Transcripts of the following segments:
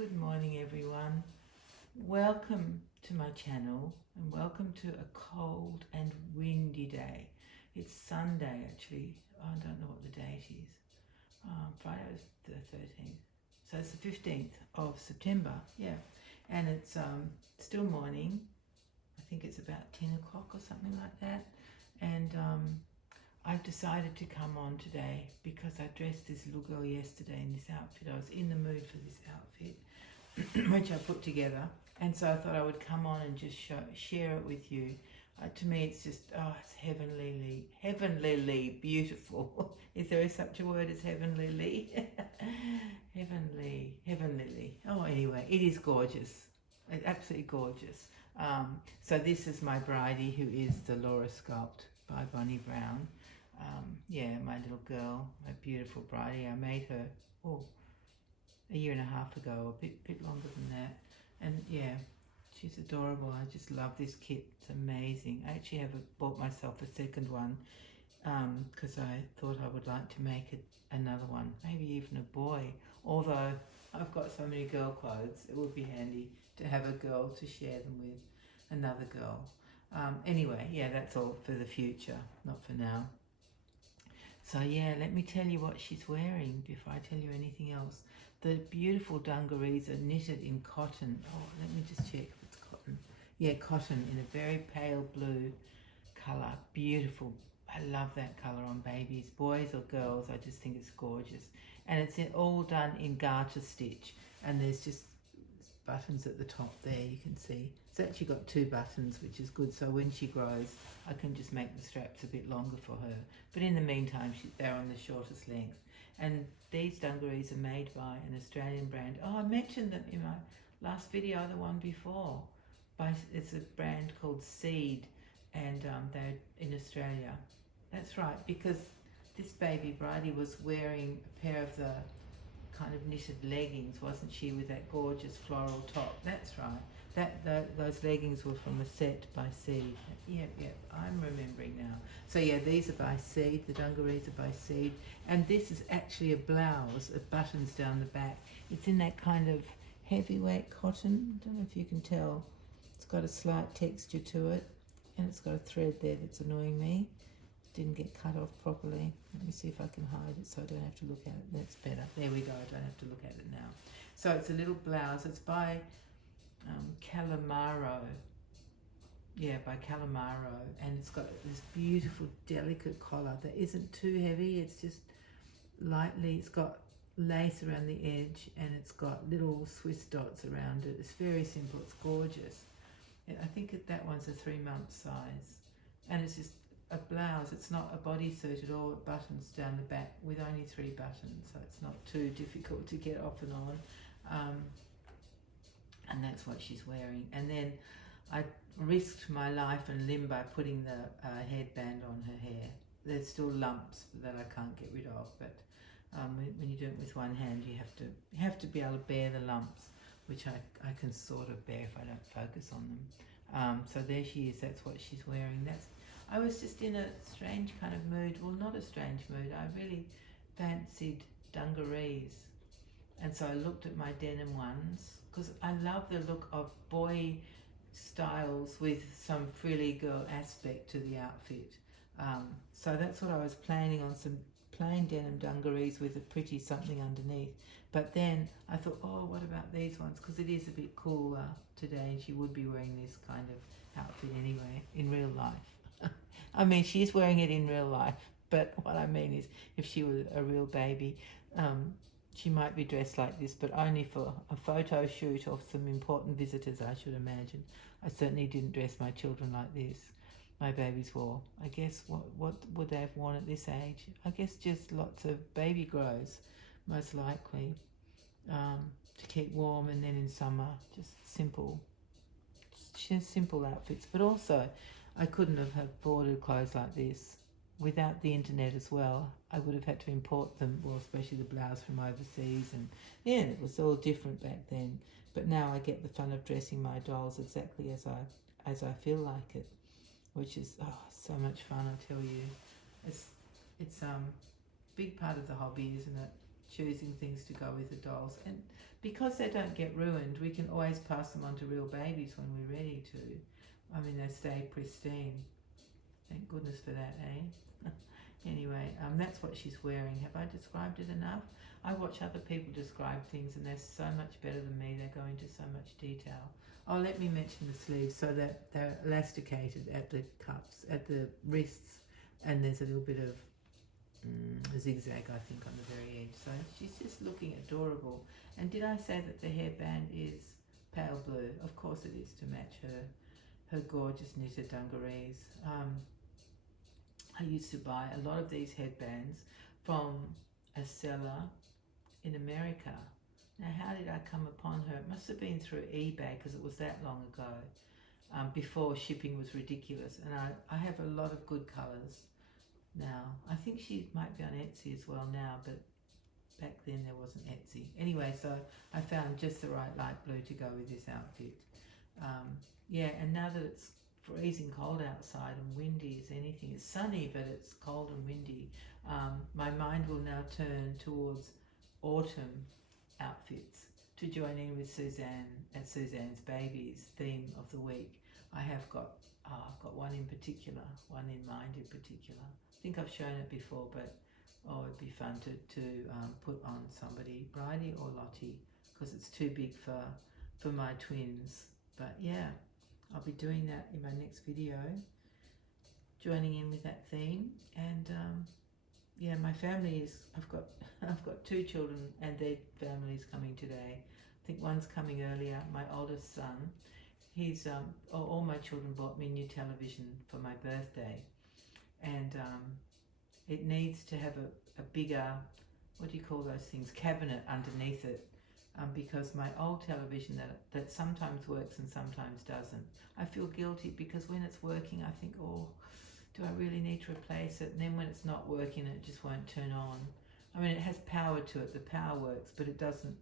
Good morning everyone. Welcome to my channel and welcome to a cold and windy day. It's Sunday actually. I don't know what the date is. Friday is the 13th. So it's the 15th of September. Yeah. And it's still morning. I think it's about 10 o'clock or something like that. And I've decided to come on today because I dressed this little girl yesterday in this outfit. I was in the mood for this outfit, which I put together. And so I thought I would come on and just share it with you. To me, it's just, it's heavenlily beautiful. Is there such a word as heavenlily? Heavenlily. Oh, anyway, it is gorgeous. It's absolutely gorgeous. So this is my Bridie, who is the Laura Sculpt by Bonnie Brown. Yeah, my little girl, my beautiful Bridie. I made her, a year and a half ago, a bit longer than that. And yeah, she's adorable. I just love this kit. It's amazing. I actually bought myself a second one because I thought I would like to make it another one, maybe even a boy. Although I've got so many girl clothes, it would be handy to have a girl to share them with another girl. Anyway, yeah, that's all for the future, not for now. So yeah, let me tell you what she's wearing before I tell you anything else. The beautiful dungarees are knitted in cotton. Oh, let me just check if it's cotton. Yeah, cotton in a very pale blue colour. Beautiful. I love that colour on babies, boys or girls. I just think it's gorgeous. And it's all done in garter stitch. And there's just buttons at the top there, you can see. It's actually got 2 buttons, which is good. So when she grows, I can just make the straps a bit longer for her. But in the meantime, they're on the shortest length. And these dungarees are made by an Australian brand. Oh, I mentioned them in my last video, the one before. It's a brand called Seed, and they're in Australia. That's right, because this baby Bridie was wearing a pair of the kind of knitted leggings, wasn't she, with that gorgeous floral top? That's right. Those leggings were from a set by Seed. Yeah, I'm remembering now. So yeah, these are by Seed. The dungarees are by Seed, and this is actually a blouse. It buttons down the back. It's in that kind of heavyweight cotton. I don't know if you can tell. It's got a slight texture to it, and it's got a thread there that's annoying me. Didn't get cut off properly. Let me see if I can hide it so I don't have to look at it. That's better. There we go. I don't have to look at it now. So it's a little blouse. It's by Calamarlo. Yeah, by Calamarlo. And it's got this beautiful, delicate collar that isn't too heavy. It's just lightly. It's got lace around the edge, and it's got little Swiss dots around it. It's very simple. It's gorgeous. I think that one's a 3-month size. And it's just a blouse. It's not a bodysuit at all. It buttons down the back with only 3 buttons, so it's not too difficult to get off and on. And that's what she's wearing. And then I risked my life and limb by putting the headband on her hair. There's still lumps that I can't get rid of, but when you do it with one hand, you have to be able to bear the lumps, which I can sort of bear if I don't focus on them. So there she is. That's what she's wearing. I was just in a strange kind of mood. Well, not a strange mood. I really fancied dungarees. And so I looked at my denim ones because I love the look of boy styles with some frilly girl aspect to the outfit. So that's what I was planning on, some plain denim dungarees with a pretty something underneath. But then I thought, oh, what about these ones? Because it is a bit cooler today and she would be wearing this kind of outfit anyway in real life. I mean, she's wearing it in real life, but what I mean is if she was a real baby, she might be dressed like this, but only for a photo shoot or some important visitors, I should imagine. I certainly didn't dress my children like this. My babies wore, I guess, what would they have worn at this age? I guess just lots of baby grows, most likely, to keep warm, and then in summer, just simple outfits. But also, I couldn't have ordered clothes like this without the internet as well. I would have had to import them, well, especially the blouse from overseas, and yeah, it was all different back then. But now I get the fun of dressing my dolls exactly as I feel like it, which is so much fun, I tell you. It's big part of the hobby, isn't it? choosing things to go with the dolls. And because they don't get ruined, we can always pass them on to real babies when we're ready to. I mean, they stay pristine. Thank goodness for that, eh? Anyway, that's what she's wearing. Have I described it enough? I watch other people describe things and they're so much better than me. They go into so much detail. Oh, let me mention the sleeves, so that they're elasticated at the cuffs, at the wrists, and there's a little bit of zigzag, I think, on the very edge. So she's just looking adorable. And did I say that the hairband is pale blue? Of course it is, to match her gorgeous knitted dungarees. I used to buy a lot of these headbands from a seller in America. Now, how did I come upon her? It must have been through eBay, because it was that long ago, before shipping was ridiculous. And I have a lot of good colours now. I think she might be on Etsy as well now, but back then there wasn't Etsy. Anyway, so I found just the right light blue to go with this outfit. Yeah, and now that it's freezing cold outside and windy as anything, it's sunny but it's cold and windy, my mind will now turn towards autumn outfits to join in with Suzanne at Suzanne's Babies theme of the week. I've got one in particular, one in mind in particular. I think I've shown it before, but it'd be fun to put on somebody, Bridie or Lottie, because it's too big for my twins. But yeah, I'll be doing that in my next video, joining in with that theme. And yeah, my family is, I've got 2 children and their families coming today. I think one's coming earlier, my oldest son. He's all my children bought me new television for my birthday, and it needs to have a bigger, what do you call those things, cabinet underneath it, because my old television that sometimes works and sometimes doesn't. I feel guilty because when it's working I think, oh, do I really need to replace it? And then when it's not working it just won't turn on. I mean, it has power to it, the power works, but it doesn't,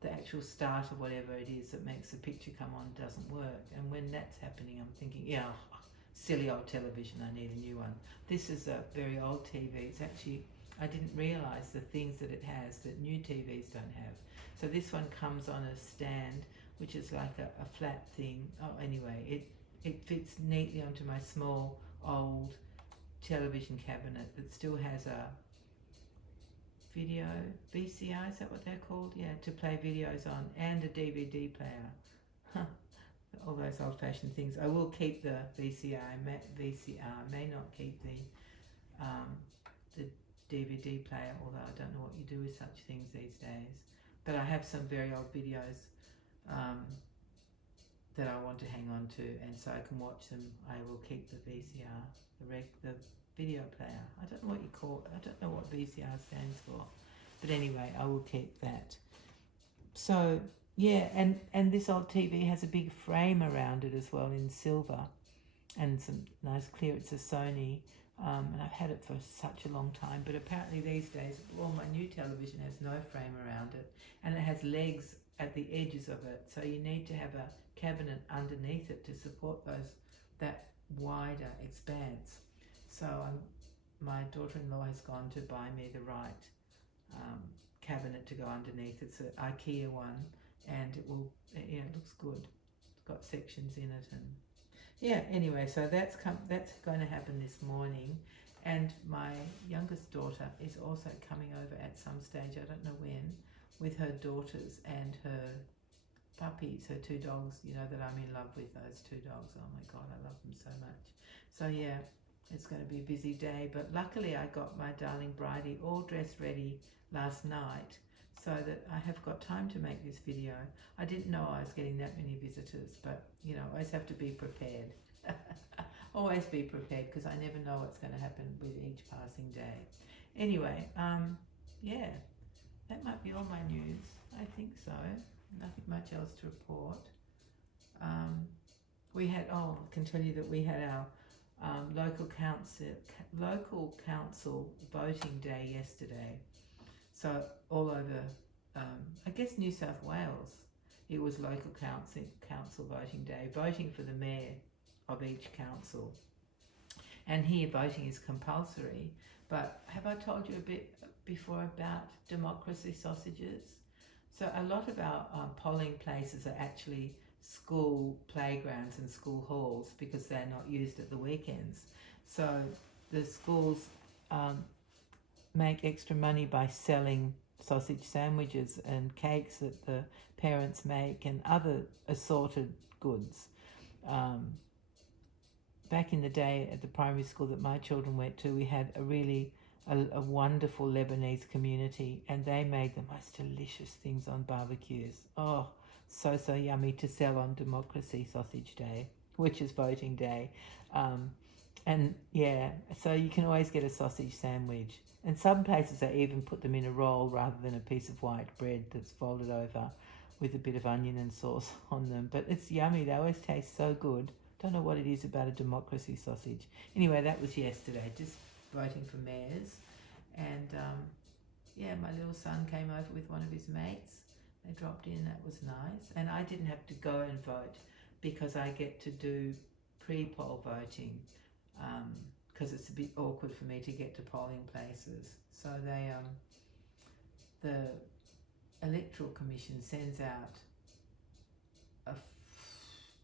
the actual start or whatever it is that makes the picture come on doesn't work. And when that's happening I'm thinking, yeah, silly old television, I need a new one. This is a very old TV. It's actually, I didn't realise the things that it has that new TVs don't have. So this one comes on a stand, which is like a flat thing. Oh, anyway, it fits neatly onto my small old television cabinet that still has a video, VCR, is that what they're called? Yeah, to play videos on, and a DVD player. All those old-fashioned things. I will keep the VCR. May not keep the DVD player, although I don't know what you do with such things these days. But I have some very old videos that I want to hang on to, and so I can watch them. I will keep the VCR, the video player. I don't know what you call it. I don't know what VCR stands for, but anyway, I will keep that. So yeah, and this old TV has a big frame around it as well in silver, and some nice clear. It's a Sony, and I've had it for such a long time, but apparently these days, well, my new television has no frame around it, and it has legs at the edges of it, so you need to have a cabinet underneath it to support that wider expanse. So my daughter-in-law has gone to buy me the right cabinet to go underneath. It's an IKEA one, and it looks good. It's got sections in it, and yeah. Anyway, so that's going to happen this morning, and my youngest daughter is also coming over at some stage. I don't know when, with her daughters and her puppies, her 2 dogs. You know that I'm in love with those 2 dogs. Oh my God, I love them so much. So yeah, it's going to be a busy day, but luckily I got my darling Bridie all dressed ready last night, so that I have got time to make this video. I didn't know I was getting that many visitors, but you know, always have to be prepared. Always be prepared, because I never know what's going to happen with each passing day. Anyway, yeah, that might be all my news. I think so. Nothing much else to report. I can tell you that we had our local council voting day yesterday. So all over, I guess New South Wales, it was local council voting day, voting for the mayor of each council. And here voting is compulsory. But have I told you a bit before about democracy sausages. So a lot of our polling places are actually school playgrounds and school halls because they're not used at the weekends. So the schools make extra money by selling sausage sandwiches and cakes that the parents make and other assorted goods. Back in the day at the primary school that my children went to, we had a wonderful Lebanese community, and they made the most delicious things on barbecues. Oh, so yummy to sell on Democracy Sausage Day, which is voting day. And yeah, so you can always get a sausage sandwich. And some places they even put them in a roll rather than a piece of white bread that's folded over with a bit of onion and sauce on them. But it's yummy. They always taste so good. Don't know what it is about a democracy sausage. Anyway, that was yesterday, just voting for mayors. And yeah, my little son came over with one of his mates. They dropped in, that was nice. And I didn't have to go and vote because I get to do pre-poll voting because it's a bit awkward for me to get to polling places. So they, the Electoral Commission sends out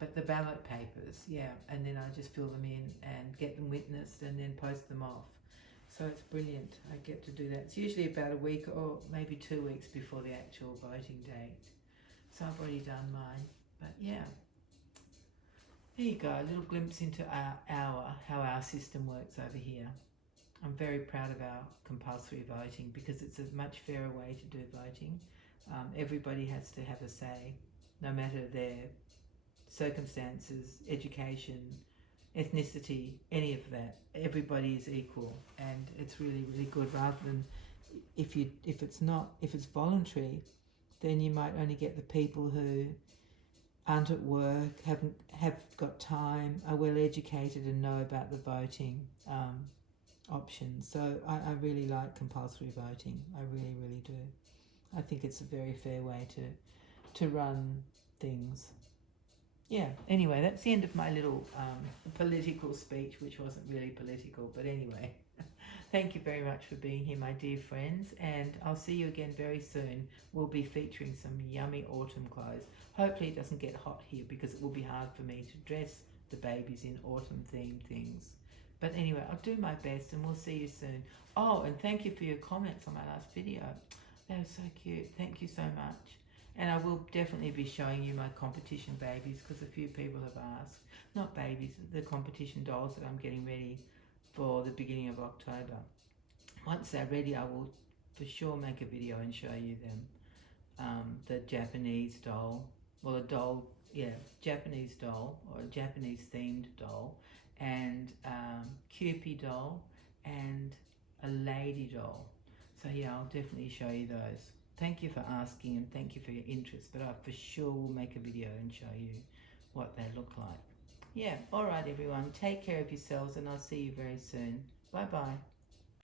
but the ballot papers, yeah, and then I just fill them in and get them witnessed and then post them off. So it's brilliant. I get to do that. It's usually about a week or maybe 2 weeks before the actual voting date. So I've already done mine. But yeah, there you go. A little glimpse into how our system works over here. I'm very proud of our compulsory voting because it's a much fairer way to do voting. Everybody has to have a say, no matter their circumstances, education, ethnicity, any of that. Everybody is equal, and it's really, really good. Rather than if it's voluntary, then you might only get the people who aren't at work, have got time, are well educated, and know about the voting options. So I really like compulsory voting. I really, really do. I think it's a very fair way to run things. Yeah, anyway, that's the end of my little political speech, which wasn't really political, but anyway. Thank you very much for being here, my dear friends, and I'll see you again very soon. We'll be featuring some yummy autumn clothes. Hopefully it doesn't get hot here because it will be hard for me to dress the babies in autumn-themed things. But anyway, I'll do my best, and we'll see you soon. Oh, and thank you for your comments on my last video. That was so cute. Thank you so much. And I will definitely be showing you my competition babies because a few people have asked. Not babies, the competition dolls that I'm getting ready for the beginning of October. Once they're ready, I will for sure make a video and show you them. The Japanese doll, well, a doll, yeah, Japanese doll or a Japanese themed doll, and Kewpie doll and a lady doll. So yeah, I'll definitely show you those. Thank you for asking and thank you for your interest, but I for sure will make a video and show you what they look like. Yeah, all right everyone, take care of yourselves and I'll see you very soon. Bye bye.